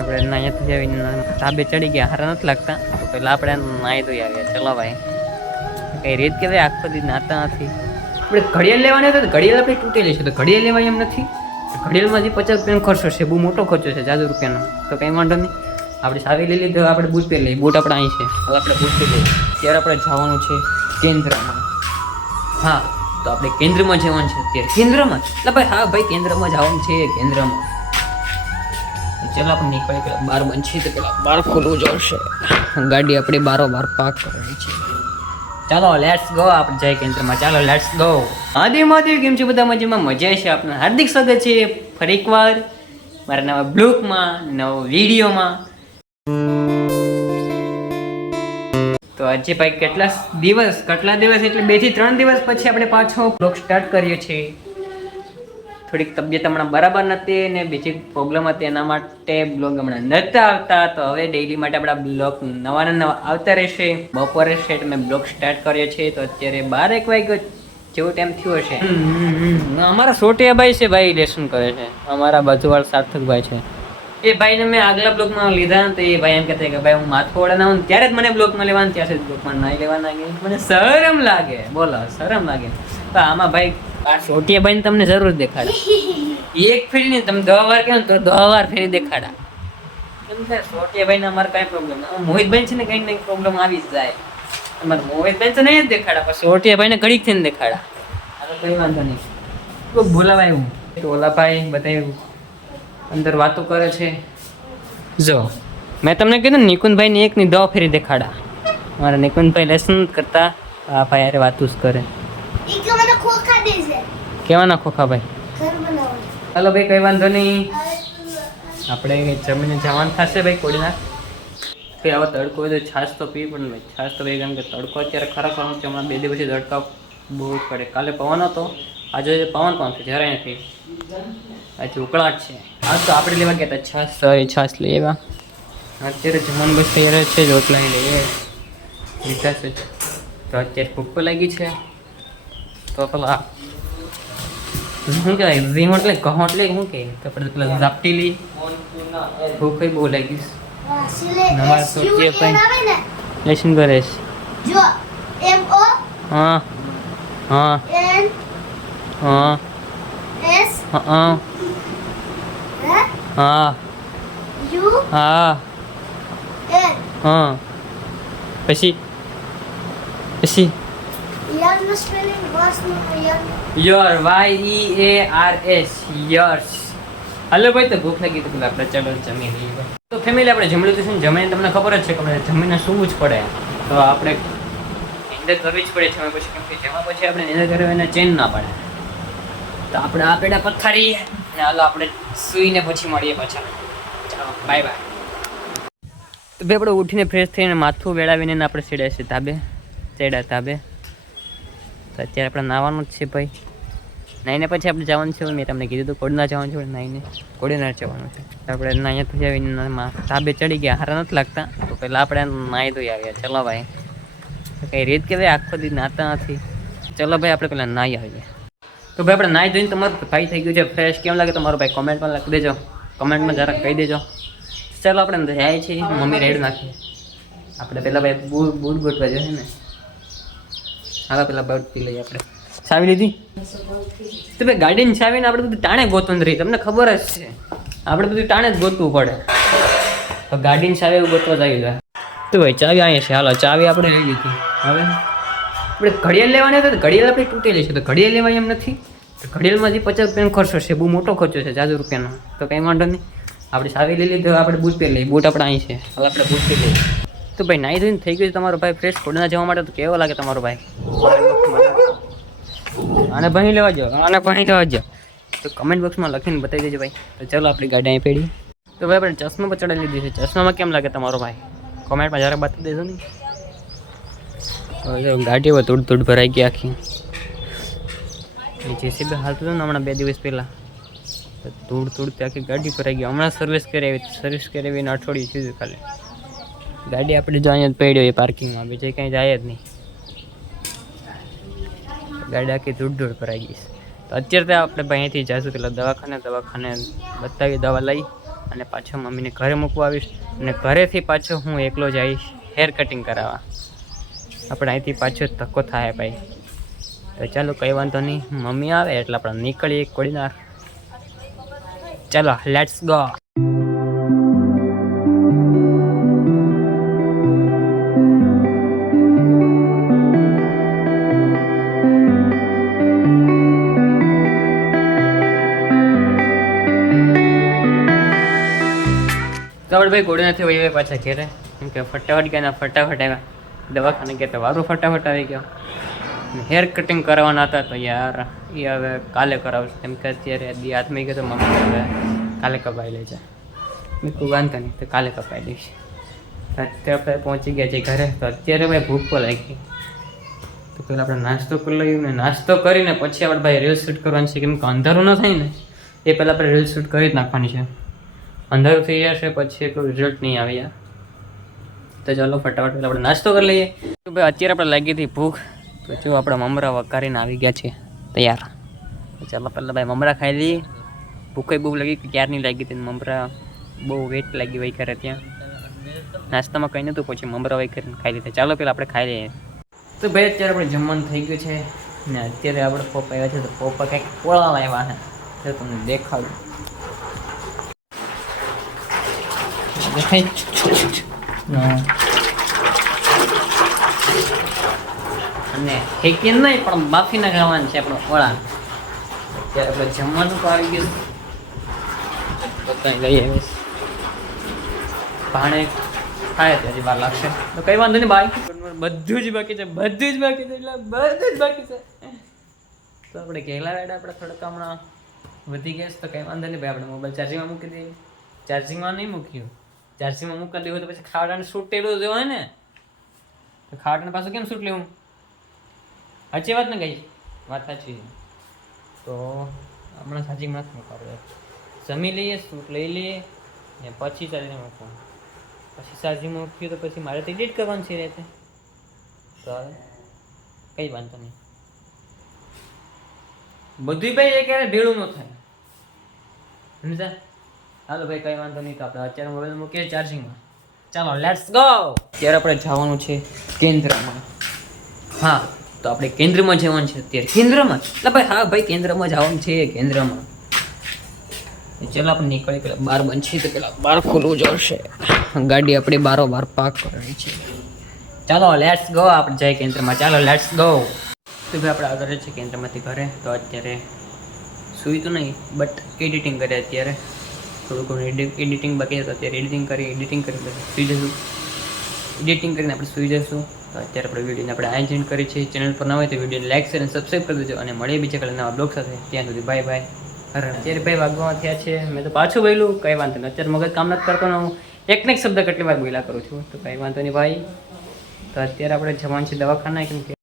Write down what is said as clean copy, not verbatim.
આપણે નાહી આવીને ધાબે ચડી ગયા, હારા નથી લાગતા તો પેલા આપણે નાહી ધોઈ આવ્યા. ચલો ભાઈ, કઈ રીત કેવાય, આખો દી નાતા નથી. આપણે ઘડિયાળ લેવાની હતી, ઘડિયાળ આપણે તૂટેલી છે તો ઘડિયાળ લેવાય એમ નથી. ઘડિયાળમાં જે 50 રૂપિયાનો ખર્ચો છે, બહુ મોટો ખર્ચો છે, 1000 રૂપિયાનો, તો કંઈ વાંધો નહીં. આપણે સાવી લઈ લીધો, આપણે બૂટ પહેરી લઈએ. બૂટ આપણે અહીં છે, હવે આપણે બૂટ પહેરી લઈએ. ત્યારે આપણે જવાનું છે કેન્દ્રમાં. હા, તો આપણે કેન્દ્રમાં જવાનું છે અત્યારે. કેન્દ્રમાં એટલે ભાઈ, હા ભાઈ, કેન્દ્રમાં જવાનું છે, કેન્દ્રમાં. ચાલો આપણે નીકળી, પેલા બાર બંધ છે તો પેલા બાર ખોલવું જોશે. ગાડી આપણે બારોબાર પાર્ક કરવાની છે. ચાલો લેટ્સ ગો, આપણે જય કેન્દ્રમાં. ચાલો લેટ્સ ગો. મહાદેવ કેમ છે બધા? મજામાં? મજા છે. આપનું હાર્દિક સ્વાગત છે ફરી એકવાર મારા નવા બ્લોગમાં, નવો વિડીયોમાં. તો આજે ભાઈ કેટલા દિવસ એટલે 2 થી 3 દિવસ પછી આપણે પાછો બ્લોગ સ્ટાર્ટ કર્યો છે. થોડીક તબિયત હમણાં બરાબર નથી ને બીજી પ્રોબ્લેમ હતી, એના માટે બ્લોગ હમણાં નહોતા આવતા. તો હવે ડેઈલી માટે આપણા બ્લોગ નવા આવતા રહેશે. બપોરે સેટ મેં બ્લોગ સ્ટાર્ટ કર્યો છે, તો અત્યારે 12 વાગ્યો જેવો ટાઈમ થયો હશે. અમારા સોટિયા ભાઈ છે, ભાઈ લેસન કરે છે. અમારા બાજુવાળા સાર્થકભાઈ છે. એ ભાઈને મેં આગલા બ્લોગમાં લીધા તો એ ભાઈ એમ કહેતા કે ભાઈ હું માથું ઓળે ના હું ત્યારે જ મને બ્લોગમાં લેવાનું, ત્યાં સુધી બ્લોગમાં નહીં લેવાના. મને શરમ લાગે, બોલો શરમ લાગે. તો આમાં ભાઈ આ સોટિયા ભાઈને તમને જરૂર દેખાડે. એક ફેરી નહીં, તમે 10 વાર કહો ને તો 10 વાર ફેરી દેખાડા. કેમ છે સોટિયા ભાઈને અમારે કાંઈ પ્રોબ્લેમ ના. મોહિતભાઈ છે ને કંઈક ને કંઈક પ્રોબ્લેમ આવી જ જાય. અમારે મોહિતભાઈ તો નહીં જ દેખાડા, પણ સોટિયા ભાઈને ઘડીક થઈને દેખાડા. આ તો કંઈ વાંધો નહીં. ખૂબ બોલાવાય હું તો ઓલા ભાઈ બધા અંદર વાતો કરે છે. જો મેં તમને કીધું ને, નિકુંજભાઈને એકની 10 ફેરી દેખાડા. મારા નિકુંજભાઈ લેસન કરતા આ ભાઈ યાર વાતું જ કરે. કેવાના ખોખા ભાઈ? હાલો ભાઈ, કઈ વાંધો નહીં. આપણે જમીને જવાનું થશે ભાઈ કોડીના. તો આવો તડકો હોય તો છાશ તો પી, પણ ભાઈ છાશ તો ભાઈ, કારણ કે તડકો અત્યારે ખરાબ છે. હમણાં 2 દિવસથી તડકા બહુ જ પડે. કાલે પવન હતો, આજે પવન પણ છે, જરાય નથી. આજે ઉકળાટ છે. આજ તો આપણે લેવા ગયા હતા છાશ, છાશ લઈ આવ્યા. અત્યારે જમવાનું બસ તૈયાર છે, રોટલા લઈએ લીધા છે. તો અત્યારે ભૂખ લાગી છે, તો પેલા શું કહેવાય, રિમોટ લે ઘોટ લે શું કહે, તો આપણે પેલા ઝાપટી લઈ. ભૂખ બહુ લાગી છે. અમારા સોચીએ પણ લેસન કરે છે. હા હા હા હા હા હા હા પછી યોર YEARS યર્સ. હલો ભાઈ, તો ભૂખ લાગી તો પેલા આપણે ચાલો જમી લઈએ. તો ફેમિલી આપણે જમી લીધું છે ને, જમીને તમને ખબર જ છે કે આપણે જમીને સૂવું જ પડે. તો આપણે નિંદર કરવી જ પડે છે પછી, કેમ કે જેમાં પછી આપણે નિંદર કરવી એને ચેન ના પડે. તો આપણે આ પેડા પથારીએ અને હાલો આપણે સૂઈને પછી મળીએ પાછા. ચાલો બાય બાય. તો ભાઈ આપણે ઉઠીને ફ્રેશ થઈને માથું વેળાવીને આપણે ચડ્યા છે ધાબે. તો અત્યારે આપણે નાહવાનું જ છે ભાઈ. નાહીને પછી આપણે જવાનું છે, મેં તમને કીધું હતું કોડીનાર જવાનું છે. નાહીને કોડીનાર જવાનું છે. આપણે નાહી આવીને ધાબે ચડી ગયા, હારા નથી લાગતા તો પહેલાં આપણે નાહી ધોઈ આવ્યા. ચલો ભાઈ, કઈ રીત કેવાય, આખો દી નાતા નથી. ચલો ભાઈ, આપણે પહેલાં નાહી આવીએ. તો ભાઈ આપણે નાહી ધોઈને તમારું ભાઈ થઈ ગયું છે ફ્રેશ. કેમ લાગે તમારો ભાઈ કોમેન્ટમાં લખી દેજો, કમેન્ટમાં જરાક કહી દેજો. ચાલો આપણે જાય છીએ, મમ્મી રેડ નાખીએ. આપણે પહેલાં ભાઈ બૂટ ગોઠવા જશે ને. હા, પેલા બર્ડ પી લઈએ. આપણે ચાવી લીધી તો ભાઈ ગાડીની ચાવીને આપણે બધું ટાણે ગોતવું રહી. તમને ખબર જ છે, આપણે બધું ટાણે જ ગોતવું પડે. તો ગાડીની ચાવી એવું ગોતવા જઈ જાય. તો ભાઈ ચાવી અહીંયા છે. હાલો ચાવી આપણે લઈ લીધી. હવે આપણે ઘડિયાળ લેવાની હતી, ઘડિયાળ આપણી તૂટેલી છે, તો ઘડિયાળ લેવાય એમ નથી. તો ઘડિયાળમાં જે 50 રૂપિયાનો ખર્ચો છે, બહુ મોટો ખર્ચો છે, 1000 રૂપિયાનો, તો કંઈ વાંધો નહીં. આપણે ચાવી લઈ લીધું, આપણે બૂટ પહેરી લઈએ. બૂટ આપણે અહીં છે, હવે આપણે બૂટ પહેરી લઈએ. તો ભાઈ નાહી ધોઈને થઈ ગયું તમારો ભાઈ ફ્રેશ. કોડીનાર જવા માટે તો કેવો લાગે તમારો ભાઈ? આને ભણી લેવા જો, તો કમેન્ટ બોક્સમાં લખીને બતાવી દેજો ભાઈ. તો ચાલો આપણી ગાડી અહીં પેઢી. તો ભાઈ આપણે ચશ્મા પર ચડાવી લીધી છે. ચશ્મામાં કેમ લાગે તમારો ભાઈ? કોમેન્ટમાં જરા બતાવી દેજો ને. ગાડી હવે ધૂળ ભરાઈ ગઈ આખી. જેસીબી હાલતું હતું ને હમણાં 2 દિવસ પહેલાં, ધૂળ આખી ગાડી ભરાઈ ગઈ. હમણાં સર્વિસ કરાવીને અઠવાડિયું થયું ખાલી. ગાડી આપણે જો અહીંયા જ પડી હોય પાર્કિંગમાં, બીજે ક્યાંય જાય જ નહીં. ગાડી આખી ધૂળ ભરાઈ ગઈ છે. તો અત્યારે તો આપણે અહીંયાથી જઈશું પેલા દવાખાને બતાવી, દવા લઈ અને પાછો મમ્મીને ઘરે મૂકવા આવીશ અને ઘરેથી પાછો હું એકલો જઈશ હેર કટિંગ કરાવવા. આપણે અહીંથી પાછો ધક્કો થાય ભાઈ. તો ચાલો કંઈ વાંધો નહીં, મમ્મી આવે એટલે આપણે નીકળીએ કોડીનાર. ચાલો લેટ્સ ગો. તો આપણે ભાઈ કોડીનારથી વહી પાછા ઘેરે, કેમ કે ફટાફટ ગયા ફટાફટ આવ્યા. દવાખાને ગયા તો વારું ફટાફટ આવી ગયો. હેર કટિંગ કરાવવાના હતા તો યાર એ હવે કાલે કરાવશે, કેમ કે અત્યારે હાથમાં ગયો તો મમ્મી હવે કાલે કપાઈ લે છે. મેં કોઈ વાંધો નહીં, તો કાલે કપાઈ લઈશ. અત્યારે આપણે પહોંચી ગયા છીએ ઘરે. તો અત્યારે ભાઈ ભૂખ પણ લાગી, તો પહેલાં આપણે નાસ્તો કરી લઈએ ને નાસ્તો કરીને પછી આપણે ભાઈ રીલ શૂટ કરવાની છે, કેમ કે અંધારું ન થાય ને એ પહેલાં આપણે રીલ શૂટ કરી જ નાખવાની છે. અંધારું થઈ જશે પછી એટલું રિઝલ્ટ નહીં આવે યાર. તો ચાલો ફટાફટ પહેલાં આપણે નાસ્તો કરી લઈએ. તો ભાઈ અત્યારે આપણે લાગી હતી ભૂખ, તો જો આપણા મમરા વઘારીને આવી ગયા છે તૈયાર. ચાલો પહેલાં ભાઈ મમરા ખાઈ લઈએ. ભૂખે બહુ લાગી, ક્યારની લાગી હતી મમરા બહુ વેટ લાગી વહી કરે ત્યાં. નાસ્તામાં કંઈ નહોતું, પછી મમરા વહી કરીને ખાઈ લીધા. ચાલો પહેલાં આપણે ખાઈ લઈએ. તો ભાઈ અત્યારે આપણે જમવાનું થઈ ગયું છે ને અત્યારે આપણે પપ્પા આવ્યા છે, તો પપ્પા કંઈક પોળા લાવ્યા છે, તો તમને દેખાડું. અને હેકી નહીં પણ બાફીને ખાવાનું છે આપણો પોળા. અત્યારે આપણે જમવાનું તો આવી ગયું, બતાવી લઈએ. ભાણે થાય ત્યાંથી વાર લાગશે, તો કઈ વાંધો નહીં ભાઈ. બધું જ બાકી છે, બધું જ બાકી છે, એટલે બધું જ બાકી છે. તો આપણે ઘેલા વેડા આપણે થોડાક હમણાં વધી ગયા છે, તો કંઈ વાંધો નહીં ભાઈ. આપણે મોબાઈલ ચાર્જિંગમાં મૂકી દઈએ. ચાર્જિંગમાં નહીં મૂક્યું, ચાર્જિંગમાં મૂકી દેવું તો પછી ખાવડાને શૂટ ટેલું જ હોય ને, તો ખાવડાને પાછું કેમ શૂટ લેવું? સાચી વાત ને ગઈ વાત સાચી. તો હમણાં ચાર્જિંગમાં નથી મૂકવાનું, જમી લઈએ, શૂટ લઈ લઈએ ને પછી ચાર્જિંગ મૂકવાનું. પછી ચાર્જિંગમાં મૂક્યું તો પછી મારે તો એડિટ કરવાનું છે રહેતે. તો હવે કંઈ વાંધો નહીં, બધું ભાઈ ક્યારે ભેળું ન થાય, સમજા? હાલો ભાઈ કંઈ વાંધો નહીં. તો આપણે અત્યારે મોબાઈલ મૂકીએ ચાર્જિંગમાં. ચાલો લેટ્સ ગો. અત્યારે આપણે જવાનું છે કેન્દ્રમાં. હા, તો આપણે કેન્દ્રમાં જવાનું છે અત્યારે. કેન્દ્રમાં એટલે ભાઈ હા ભાઈ કેન્દ્રમાં જવાનું છે, કેન્દ્રમાં. ચાલો આપણે નીકળી, પેલા બાર બંધ છે તો પેલા બાર ખોલવું જોશે. ગાડી આપણી બારોબાર પાર્ક કરવાની છે. ચાલો લેટ્સ ગો, આપણે જઈએ કેન્દ્રમાં. ચાલો લેટ્સ ગો. તો ભાઈ આપણે આગળ છે કેન્દ્રમાંથી ઘરે. તો અત્યારે સુઈ તો નહીં, બટ એડિટિંગ કરે અત્યારે. થોડું ઘણું એડિટિંગ બાકી હતું, અત્યારે એડિટિંગ કરી સુઈ જઈશું. એડિટિંગ કરીને આપણે સુઈ જઈશું. તો અત્યારે આપણે વિડીયોને આપણે આ એન્ડ કરી છે. ચેનલ પર ન હોય તો વિડીયોને લાઈક શેર અને સબસ્ક્રાઈબ કરી દેજો, અને મળીએ બીજા કાલે નવા બ્લોગ સાથે. ત્યાં સુધી બાય બાય. અત્યારે ભાઈ વાગવામાં થયા છે, મેં તો પાછું બોલ્યું, કંઈ વાંધો નહીં. અત્યારે મગજ કામ નથી કરતો ને હું એક શબ્દ કેટલી વાર બોલ્યા કરું છું, તો કંઈ વાંધો નહીં ભાઈ. તો અત્યારે આપણે જવાનું છે દવાખાના, કેમ કે